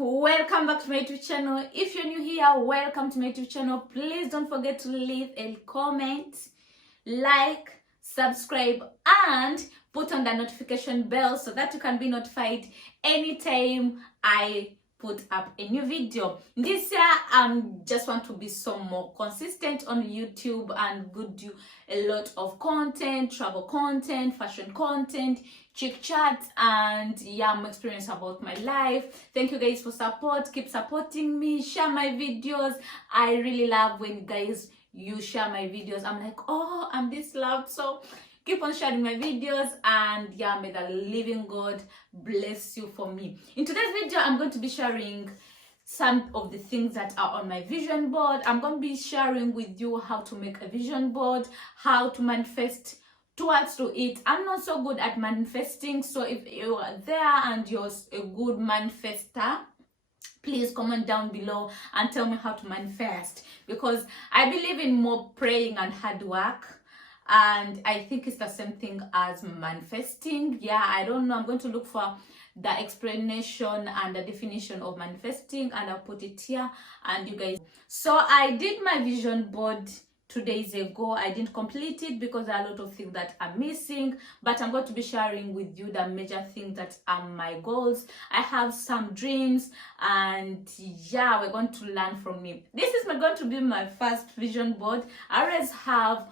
welcome back to my YouTube channel. If you're new here, welcome to my YouTube channel. Please don't forget to leave a comment, like, subscribe, and put on the notification bell so that you can be notified anytime I put up a new video. This year just want to be some more consistent on YouTube and do a lot of content, travel content, fashion content, chit chat, and I'm experience about my life. Thank you guys for support. Keep supporting me, share my videos. I really love when you share my videos. I'm like, oh, I'm this loved. So keep on sharing my videos, and may the living God bless you for me. In today's video, I'm going to be sharing some of the things that are on my vision board. I'm going to be sharing with you how to make a vision board, how to manifest towards to it. I'm not so good at manifesting, so if you are there and you're a good manifester, please comment down below and tell me how to manifest, because I believe in more praying and hard work. And I think it's the same thing as manifesting. I don't know. I'm going to look for the explanation and the definition of manifesting, and I'll put it here and you guys. So I did my vision board 2 days ago. I didn't complete it because there are a lot of things that are missing, but I'm going to be sharing with you the major things that are my goals. I have some dreams, and we're going to learn from me. This is going to be my first vision board. I always have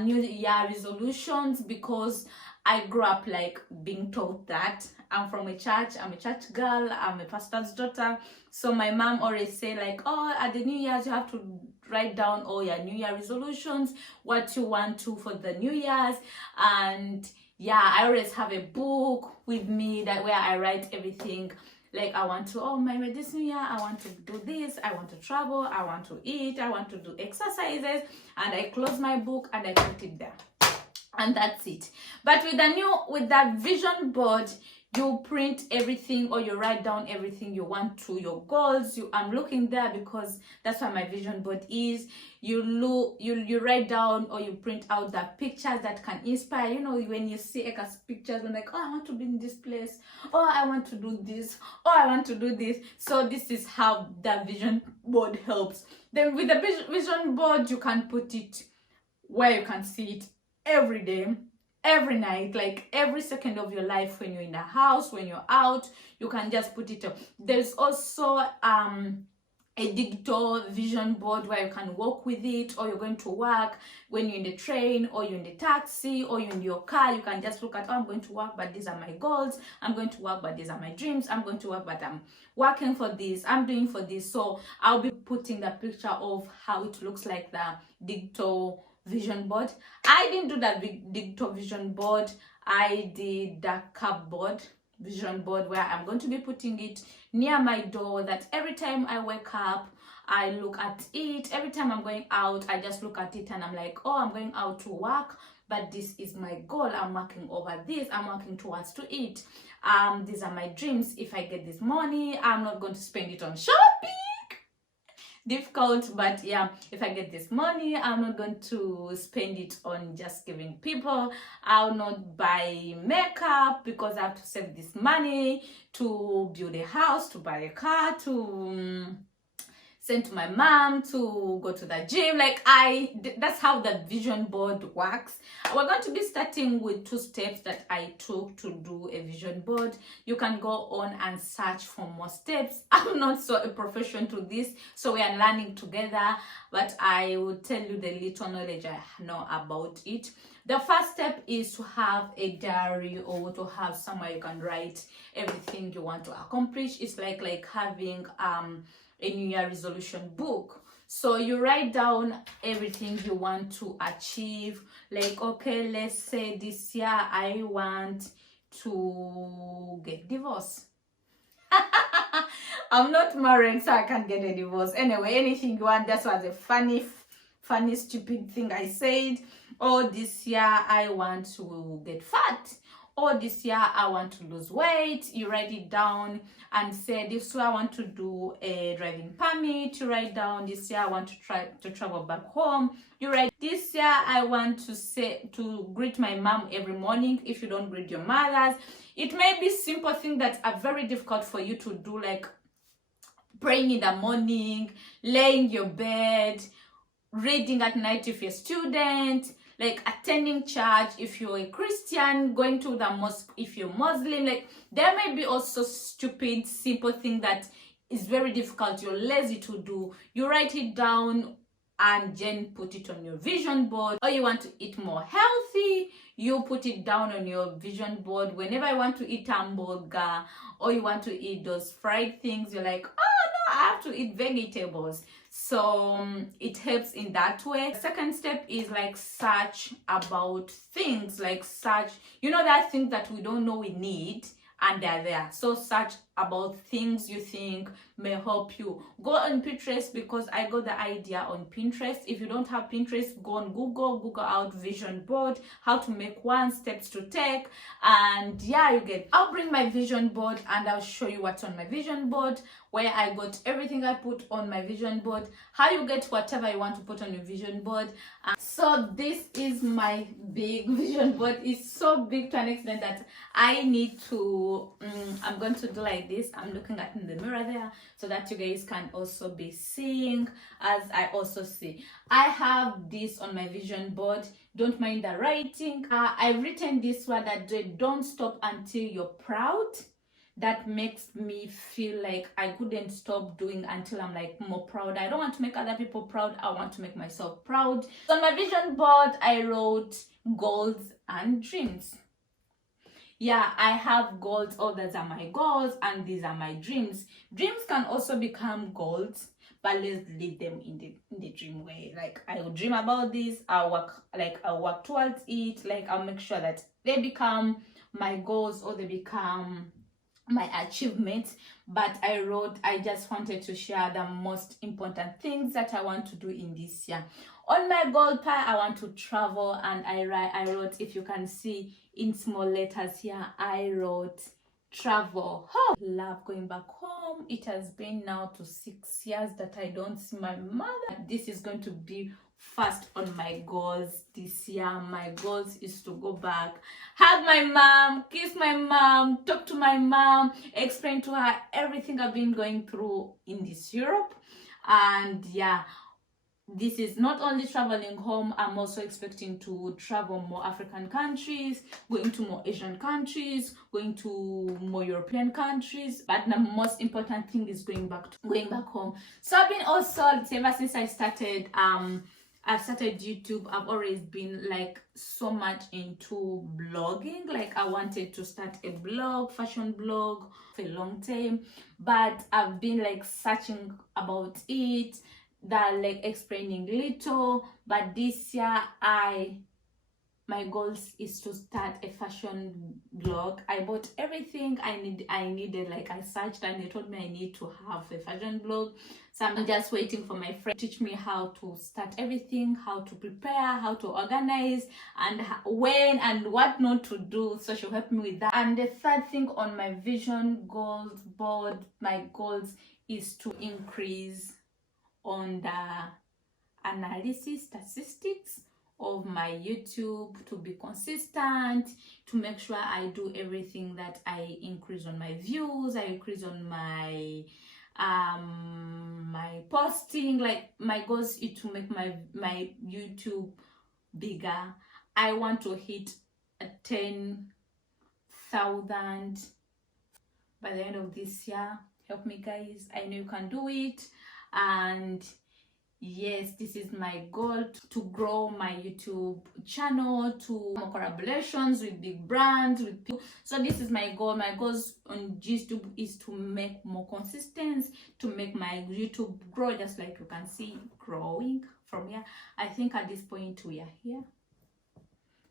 New Year resolutions because I grew up like being taught that. I'm from a church, I'm a church girl, I'm a pastor's daughter. So my mom always say like, oh, at the New Year's you have to write down all your New Year resolutions, what you want to for the New Year's. And I always have a book with me where I write everything. Like I want to, this New Year, I want to do this, I want to travel, I want to eat, I want to do exercises, and I close my book and I put it there. And that's it. But with that vision board, you print everything or you write down everything you want to, your goals. I'm looking there because that's what my vision board is. You write down or you print out the pictures that can inspire. You know, when you see pictures, I'm like, oh, I want to be in this place, or I want to do this, or I want to do this. So this is how the vision board helps. Then with the vision board, you can put it where you can see it every day, every night, like every second of your life. When you're in the house, when you're out, you can just put it up. There's also a digital vision board where you can walk with it, or you're going to work when you're in the train, or you're in the taxi, or you're in your car. You can just look at, oh, I'm going to work, but these are my goals. I'm going to work, but these are my dreams. I'm going to work, but I'm working for this. I'm doing for this. So I'll be putting the picture of how it looks like, the digital vision board. I didn't do that digital vision board. I did the cardboard vision board where I'm going to be putting it near my door, that every time I wake up I look at it. Every time I'm going out, I just look at it and I'm like, oh, I'm going out to work, but this is my goal. I'm working over this. I'm working towards to it. These are my dreams. If I get this money, I'm not going to spend it on shopping. Difficult, but if I get this money, I'm not going to spend it on just giving people. I'll not buy makeup because I have to save this money to build a house, to buy a car, to send to my mom, to go to the gym. That's how the vision board works. We're going to be starting with 2 steps that I took to do a vision board. You can go on and search for more steps. I'm not so a professional to this, so we are learning together, but I will tell you the little knowledge I know about it. The first step is to have a diary, or to have somewhere you can write everything you want to accomplish. It's like having a New Year resolution book. So you write down everything you want to achieve. Like, okay, let's say this year I want to get divorced. I'm not married, so I can't get a divorce. Anyway, anything you want. That was a funny stupid thing I said. Oh, this year I want to get fat. Or this year I want to lose weight. You write it down and say, this year I want to do a driving permit. You write down, this year I want to try to travel back home. You write, this year I want to greet my mom every morning. If you don't greet your mothers, it may be simple things that are very difficult for you to do, like praying in the morning, laying your bed, reading at night if you're a student, like attending church if you're a Christian, going to the mosque if you're Muslim. Like there may be also stupid simple thing that is very difficult, you're lazy to do, you write it down and then put it on your vision board. Or you want to eat more healthy, you put it down on your vision board. Whenever I want to eat hamburger, or you want to eat those fried things, you're like, oh no, I have to eat vegetables. So it helps in that way. Second step is like search about things, like search, you know, that things that we don't know we need and they're there. So search about things you think may help you. Go on Pinterest, because I got the idea on Pinterest. If you don't have Pinterest, go on Google out vision board, how to make one, steps to take, and yeah, you get. I'll bring my vision board and I'll show you what's on my vision board, where I got everything I put on my vision board, how you get whatever you want to put on your vision board. So this is my big vision board. It's so big to an extent that I need to I'm going to do like this. I'm looking at in the mirror there so that you guys can also be seeing as I also see. I have this on my vision board. Don't mind the writing. I've written this one that don't stop until you're proud. That makes me feel like I couldn't stop doing until I'm like more proud. I don't want to make other people proud, I want to make myself proud. So on my vision board I wrote goals and dreams. Yeah, I have goals. Oh, those are my goals and these are my dreams. Dreams can also become goals, but let's leave them in the dream way. Like I will dream about this, I'll work towards it, like I'll make sure that they become my goals or they become my achievements. But I just wanted to share the most important things that I want to do in this year. On my goal pile, I want to travel, and I wrote, if you can see in small letters here, I wrote travel. Oh, love going back home. It has been now to 6 years that I don't see my mother. This is going to be first on my goals this year. My goals is to go back, hug my mom, kiss my mom, talk to my mom, explain to her everything I've been going through in this Europe. And yeah, this is not only traveling home, I'm also expecting to travel more African countries, going to more Asian countries, going to more European countries. But the most important thing is going back home. So I've been also, ever since I started I've started YouTube, I've always been like so much into blogging. Like I wanted to start a blog, fashion blog, for a long time, but I've been like searching about it, that like explaining little. But this year my goals is to start a fashion blog. I bought everything I needed. Like I searched and they told me I need to have a fashion blog. So I'm just waiting for my friend to teach me how to start everything, how to prepare, how to organize, and when and what not to do. So she'll help me with that. And the third thing on my vision goals board, my goals is to increase on the analysis statistics of my YouTube, to be consistent, to make sure I do everything that I increase on my views, I increase on my my posting. Like my goals is to make my YouTube bigger. I want to hit 10,000 by the end of this year. Help me guys, I know you can do it. And yes, this is my goal, to grow my YouTube channel, to more collaborations with big brands, with people. So this is my goal. My goals on YouTube is to make more consistency, to make my YouTube grow, just like you can see growing from here. I think at this point we are here,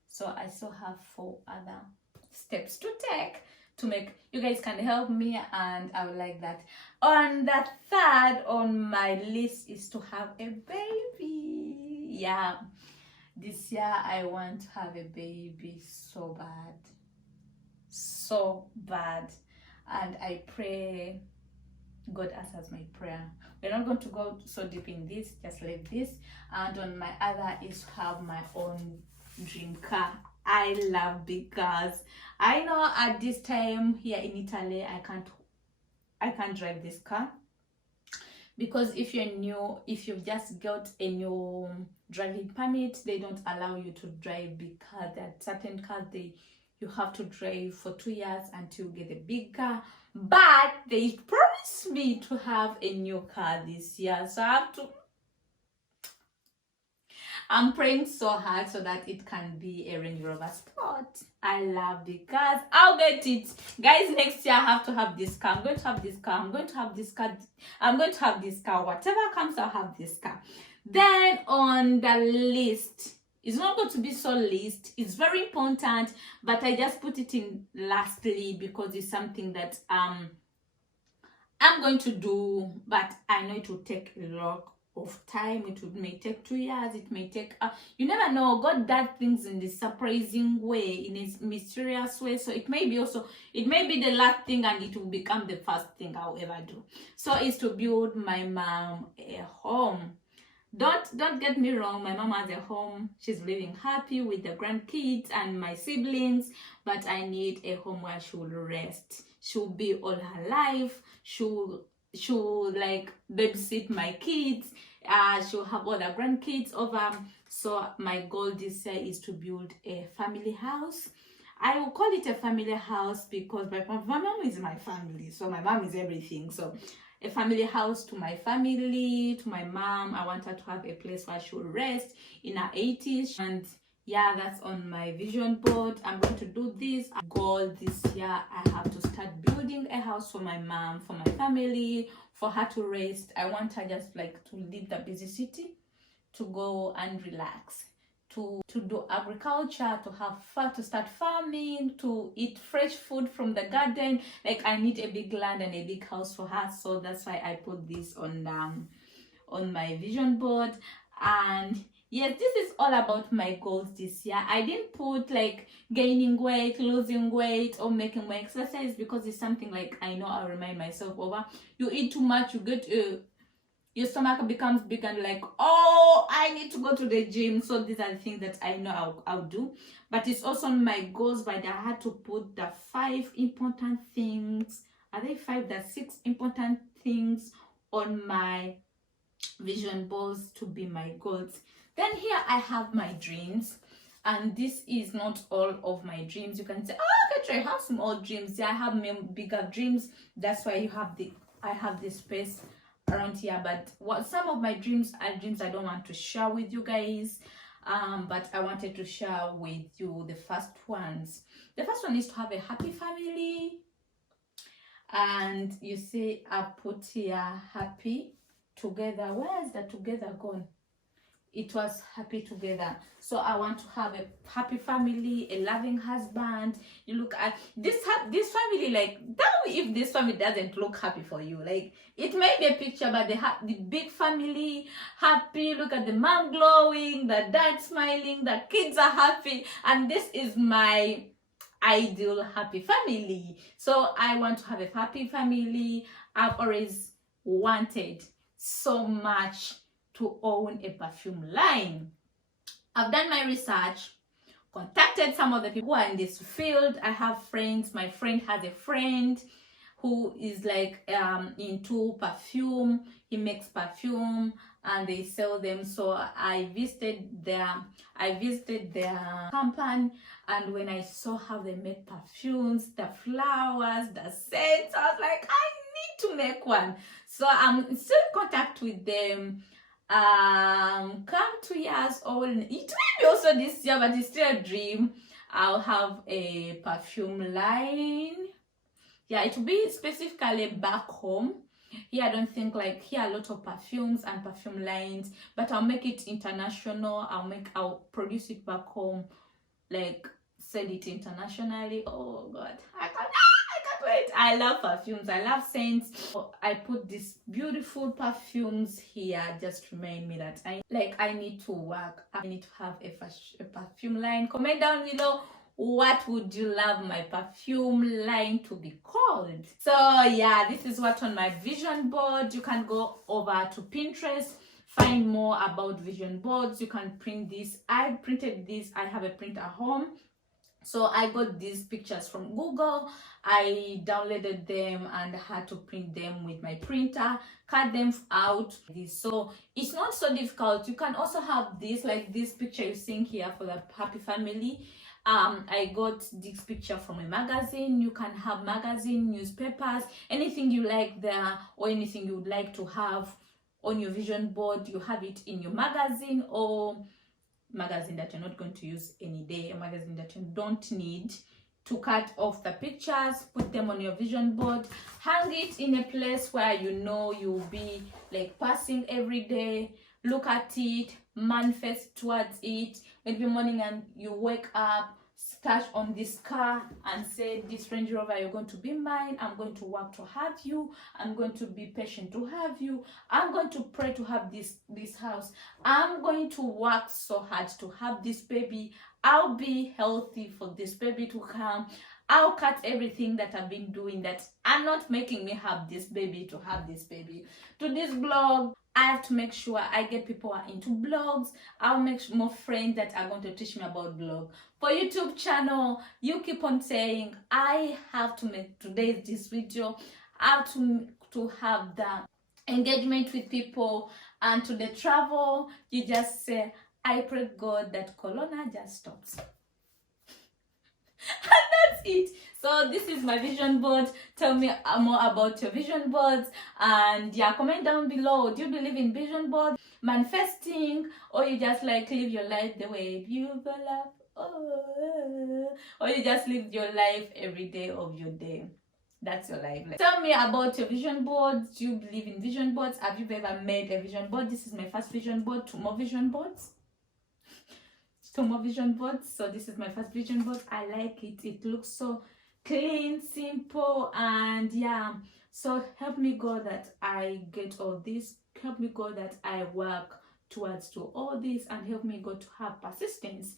so I still have 4 other steps to take to make. You guys can help me, and I would like that. On the third on my list is to have a baby. Yeah, this year I want to have a baby so bad, and I pray God answers my prayer. We're not going to go so deep in this, just leave this. And on my other is to have my own dream car. I love big cars. I know at this time here in Italy I can't drive this car. because if you're new, if you've just got a new driving permit, they don't allow you to drive, because there are certain cars you have to drive for 2 years until you get a big car. But they promised me to have a new car this year, so I'm praying so hard so that it can be a Range Rover Sport. I love the cars. I'll get it. Guys, next year I have to have this car. I'm going to have this car. I'm going to have this car. I'm going to have this car. Whatever comes, I'll have this car. Then on the list, it's not going to be so list. It's very important, but I just put it in lastly because it's something that I'm going to do, but I know it will take a lot of time. May take 2 years, it may take you never know. God does things in this surprising way, in his mysterious way. So it may be the last thing, and it will become the first thing I'll ever do. So it's to build my mom a home. Don't get me wrong, my mom has a home. She's living happy with the grandkids and my siblings, but I need a home where she will rest. She'll be all her life. She'll like babysit my kids. She'll have all the grandkids over. So my goal this year is to build a family house. I will call it a family house because my mom is my family, so my mom is everything. So a family house to my family, to my mom. I want her to have a place where she'll rest in her 80s. And yeah, that's on my vision board. I'm going to do this goal this year. I have to start building a house for my mom, for my family, for her to rest. I want her just like to leave the busy city, to go and relax, to do agriculture, to have fun, to start farming, to eat fresh food from the garden. Like, I need a big land and a big house for her. So that's why I put this on my vision board. And yes, this is all about my goals this year. I didn't put like gaining weight, losing weight, or making more exercise, because it's something like I know I'll remind myself over. You eat too much, you get your stomach becomes big, and like, oh, I need to go to the gym. So these are the things that I know I'll do. But it's also on my goals, but I had to put the 5 important things. Are they 5? The 6 important things on my vision boards to be my goals. Then here I have my dreams, and this is not all of my dreams. You can say, oh, Ketra, I have small dreams. Yeah, I have bigger dreams. That's why I have this space around here. But some of my dreams are dreams I don't want to share with you guys, but I wanted to share with you the first ones. The first one is to have a happy family, and you see I put here happy together. Where is the together gone? It was happy together. So I want to have a happy family, a loving husband. You look at this family, like, tell me if this family doesn't look happy for you. Like, it may be a picture, but the big family, happy. Look at the mom glowing, the dad smiling, the kids are happy, and this is my ideal happy family. So I want to have a happy family. I've always wanted so much to own a perfume line. I've done my research, contacted some of the people who are in this field. I have friends. My friend has a friend who is like into perfume. He makes perfume and they sell them. So I visited their company, and when I saw how they make perfumes, the flowers, the scents, I was like, I need to make one. So I'm still in contact with them. Come 2 years old, it may be also this year, but it's still a dream. I'll have a perfume line. Yeah, it will be specifically back home. Here I don't think, like, here a lot of perfumes and perfume lines, but I'll make it international. I'll produce it back home, like sell it internationally. Oh God, I can't wait. I love perfumes. I love scents. So I put these beautiful perfumes here. Just remind me that I need to work. I need to have a perfume line. Comment down below, what would you love my perfume line to be called? So yeah, this is what's on my vision board. You can go over to Pinterest, find more about vision boards. You can print this. I printed this. I have a printer at home. So I got these pictures from Google. I downloaded them and had to print them with my printer, cut them out. So it's not so difficult. You can also have this, like this picture you're seeing here for the happy family. I got this picture from a magazine. You can have magazine, newspapers, anything you like there, or anything you would like to have on your vision board. You have it in your magazine, or magazine that you're not going to use any day, a magazine that you don't need to cut off the pictures, put them on your vision board, hang it in a place where you know you'll be like passing every day. Look at it, manifest towards it. Maybe morning and you wake up, touch on this car and say, this Range Rover, you're going to be mine. I'm going to work to have you. I'm going to be patient to have you. I'm going to pray to have this house. I'm going to work so hard to have this baby. I'll be healthy for this baby to come. I'll cut everything that I've been doing that are not making me have this baby to have this baby. To this blog, I have to make sure I get people who are into blogs. I'll make more friends that are going to teach me about blog. For YouTube channel, you keep on saying, I have to make this video. I have to have the engagement with people. And to the travel, you just say, I pray God that Corona just stops. That's it. So this is my vision board. Tell me more about your vision boards, and yeah, comment down below. Do you believe in vision board, manifesting, or you just like live your life the way you love, or you just live your life every day of your day? That's your life. Tell me about your vision boards. Do you believe in vision boards? Have you ever made a vision board? This is my first vision board. 2 more vision boards. 2 more vision boards. So this is my first vision board. I like it. It looks so clean, simple, and yeah. So help me God that I get all this. Help me God that I work towards to all this, and help me God to have persistence,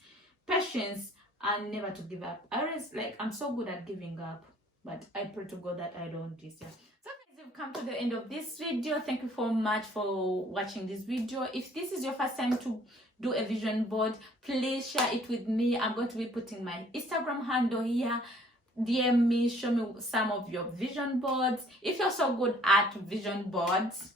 patience, and never to give up. I'm so good at giving up, but I pray to God that I don't this year. So guys, we've come to the end of this video. Thank you so much for watching this video. If this is your first time to do a vision board, please share it with me. I'm going to be putting my Instagram handle here. DM me, show me some of your vision boards. If you're so good at vision boards,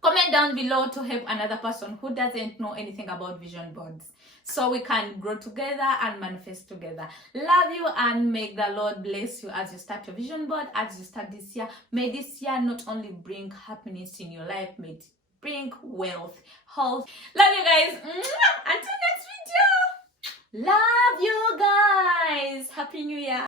comment down below to help another person who doesn't know anything about vision boards, so we can grow together and manifest together. Love you, and may the Lord bless you as you start your vision board, as you start this year. May this year not only bring happiness in your life, may it bring wealth, health. Love you guys. Until next video. Love you guys. Happy New Year.